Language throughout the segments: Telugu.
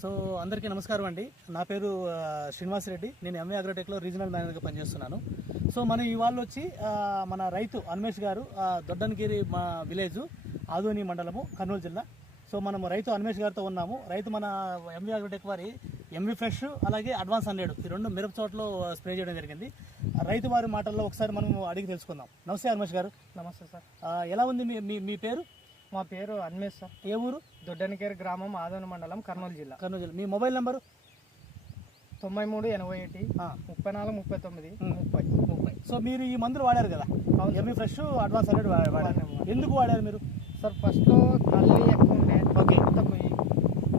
సో అందరికీ నమస్కారం అండి. నా పేరు శ్రీనివాస్ రెడ్డి. నేను ఎంఏ అగ్రోటెక్లో రీజనల్ మేనేజర్గా పనిచేస్తున్నాను. సో మనం ఇవాళ వచ్చి మన రైతు అన్మేష్ గారు దొడ్డనగిరి మా విలేజ్ ఆదోని మండలము కర్నూలు జిల్లా. సో మనం రైతు అన్మేష్ గారితో ఉన్నాము. రైతు మన ఎంవి అగ్రోటెక్ వారి ఎంవి ఫ్రెష్ అలాగే అడ్వాన్స్ హండ్రెడ్ ఈ రెండు మిరప చోట్ల స్ప్రే చేయడం జరిగింది. రైతు వారి మాటల్లో ఒకసారి మనం అడిగి తెలుసుకుందాం. నమస్తే అన్మేష్ గారు. నమస్తే సార్. ఎలా ఉంది మీ మీ పేరు? మా పేరు అన్మేష్ సార్. ఏ ఊరు? దొడ్డనికేరు గ్రామం ఆదోని మండలం కర్నూలు జిల్లా. కర్నూలు జిల్లా. మీ మొబైల్ నెంబరు? తొంభై మూడు ఎనభై ఒకటి ఆ. ముప్పై నాలుగు ముప్పై తొమ్మిది. ముప్పై. ముప్పై. సో మీరు ఈ మందులు వాడారు కదా? అవును. ఎంఈ ఫ్రెష్ అడ్వాన్స్ హండ్రెడ్ వాడారు. ఎందుకు వాడారు మీరు? సార్ ఫస్ట్లో నల్లి ఎక్కువ ఉండే ఓకే.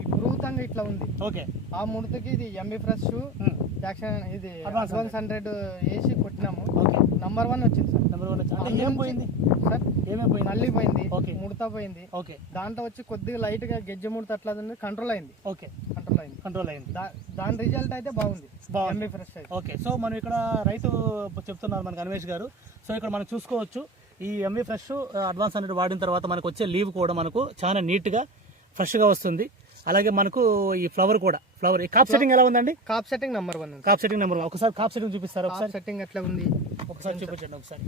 ఈ పురుగుతంగా ఇట్లా ఉంది. ఓకే. ఆ ముడతకి ఇది ఎంబీ ఫ్రెష్. యాక్షన్ ఇది Advance అడ్వాన్స్ హండ్రెడ్ వేసి కొట్టినాము. ఓకే. నంబర్ వన్ వచ్చింది నల్లి పోయింది? ఓకే. ముడత పోయింది. ఓకే. దాంట్లో వచ్చి కొద్దిగా లైట్గా గెజ్జె ముడత అట్లా కంట్రోల్ అయింది. ఓకే. కంట్రోల్ అయింది. కంట్రోల్ అయింది. దాని రిజల్ట్ అయితే బాగుంది. బాగుంది. Fresh okay. సో మనం ఇక్కడ రైతు చెప్తున్నారు మనకు అన్వేష్ గారు. సో ఇక్కడ మనం చూసుకోవచ్చు. ఈ ఎంవి ఫ్రెష్ అడ్వాన్స్ హండ్రెడ్ వాడిన తర్వాత మనకు వచ్చే లీవ్ కూడా మనకు చాలా నీట్గా ఫ్రెష్గా వస్తుంది. అలాగే మనకు ఈ ఫ్లవర్ కూడా. ఫ్లవర్ ఈ కాప్ సెట్టింగ్ ఎలా ఉందండి? కాప్ సెట్టింగ్ నంబర్ వన్ కాప్ సెట్టింగ్ నెంబర్ ఒకసారి కాప్ సెట్టింగ్ చూపిస్తారు? ఒకసారి సెట్టింగ్ ఎట్లా ఉంది? ఒకసారి చూపించండి ఒకసారి.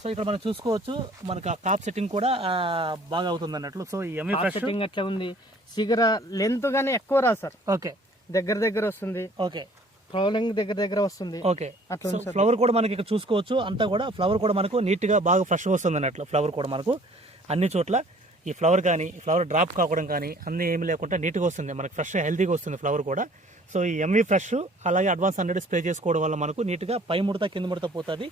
సో ఇక్కడ మనం చూసుకోవచ్చు మనకు ఆ కాప్ సెట్టింగ్ కూడా బాగా అవుతుంది అన్నట్లు. సో ఈ ఫ్రెష్ సెట్టింగ్ ఎట్లా ఉంది? సిగర లెంత్ గానీ ఎక్కువ రాదు సార్. ఓకే. దగ్గర దగ్గర వస్తుంది. ఓకే. ఫ్లవరింగ్ దగ్గర దగ్గర వస్తుంది. ఓకే. అట్లా ఫ్లవర్ కూడా మనకి ఇక్కడ చూసుకోవచ్చు. అంతా కూడా ఫ్లవర్ కూడా మనకు నీట్గా బాగా ఫ్రెష్గా వస్తుంది అన్నట్లు. ఫ్లవర్ కూడా మనకు అన్ని చోట్ల ఈ ఫ్లవర్ కానీ ఈ ఫ్లవర్ డ్రాప్ కావడం కానీ అన్ని ఏమి లేకుండా నీట్గా వస్తుంది. మనకి ఫ్రెష్ హెల్తీగా వస్తుంది ఫ్లవర్ కూడా. సో ఈ ఎంవి ఫ్రెష్ అలాగే అడ్వాన్స్ హండ్రెడ్ స్ప్రే చేసుకోవడం వల్ల మనకు నీట్గా పై ముడత కింద ముడత పోతుంది.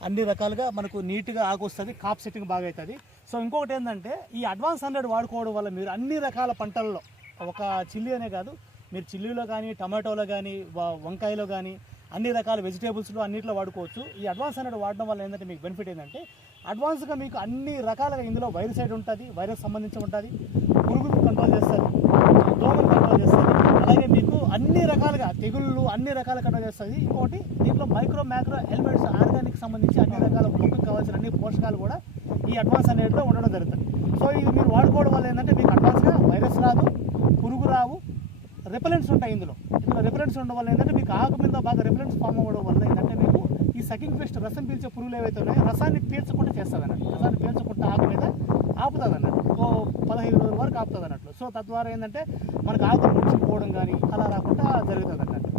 అన్ని రకాలుగా మనకు నీట్గా ఆకు వస్తుంది కాప్ సెట్టింగ్ బాగా అవుతుంది సో ఇంకొకటి ఏంటంటే ఈ అడ్వాన్స్ హండ్రెడ్ వాడుకోవడం వల్ల మీరు అన్ని రకాల పంటల్లో ఒక చిల్లీ అనే కాదు మీరు చిల్లీలో కానీ టమాటోలో కానీ వంకాయలో కానీ అన్ని రకాల వెజిటేబుల్స్లో అన్నింటిలో వాడుకోవచ్చు. ఈ అడ్వాన్స్ అనేది వాడడం వల్ల ఏంటంటే మీకు బెనిఫిట్ ఏంటంటే అడ్వాన్స్గా మీకు అన్ని రకాలుగా ఇందులో వైరసైడ్ ఉంటుంది వైరస్ సంబంధించి ఉంటుంది పురుగులు కంట్రోల్ చేస్తుంది దోమలు కంట్రోల్ చేస్తుంది అలాగే మీకు అన్ని రకాలుగా తెగుళ్ళు అన్ని రకాల కట్ చేస్తుంది. ఇంకోటి దీంట్లో మైక్రో మ్యాక్రో ఎలిమెంట్స్ ఆర్గానిక్ సంబంధించి అన్ని రకాల మొక్కకు కావాల్సిన అన్ని పోషకాలు కూడా ఈ అడ్వాన్స్ అనేటిలో ఉండడం జరుగుతుంది. సో ఇది మీరు వాడుకోవడం వల్ల ఏంటంటే మీకు అడ్వాన్స్గా వైరస్ రాదు పురుగు రావు రిపెలెంట్స్ ఉంటాయి ఇందులో. ఇందులో రిపెలెంట్స్ ఉండడం వల్ల ఏంటంటే మీకు ఆకు మీద బాగా రిపెలెంట్స్ ఫామ్ అవ్వడం వల్ల ఏంటంటే మీకు ఈ సకింగ్ పెస్ట్ రసం పీల్చే పురుగులు ఏవైతే ఉన్నాయో రసాన్ని పీల్చకుండా చేస్తుంది అన్నట్టు రసాన్ని పీల్చకుండా ఆకు మీద ఆపుతుంది అన్నట్టు ఓ పదహైదు రోజుల వరకు ఆపుతుంది అన్నట్లు సో తద్వారా ఏంటంటే మనకు ఆకు ముచ్చిపోవడం కానీ అలా రాకుండా జరుగుతుంది అన్నట్టు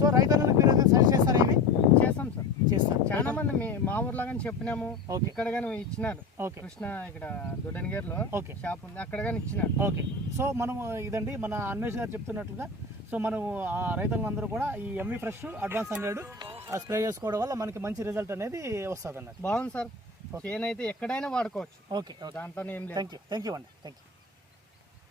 సో రైతులకు మీరు సజెస్ట్ చేస్తారా ఇవి? చేస్తాం సార్. చేస్తారు చాలా మంది మీ మా ఊర్లో కానీ చెప్పినాము. ఓకే. ఇక్కడ కానీ ఇచ్చినారు. ఓకే. కృష్ణ ఇక్కడ దొడ్డనిగేరులో ఓకే. షాప్ ఉంది. అక్కడ కానీ ఇచ్చినారు. ఓకే. సో మనము ఇదండి మన అన్వేష్ గారు చెప్తున్నట్లుగా సో మనము ఆ రైతులందరూ కూడా ఈ MV fresh advance hundred spray చేసుకోవడం వల్ల మనకి మంచి రిజల్ట్ అనేది వస్తుంది అన్నట్టు బాగుంది సార్. అయితే ఎక్కడైనా వాడుకోవచ్చు. ఓకే ఓకే దాంట్లోనే ఏం లేదు. థ్యాంక్ యూ థ్యాంక్ యూ అండి థ్యాంక్ యూ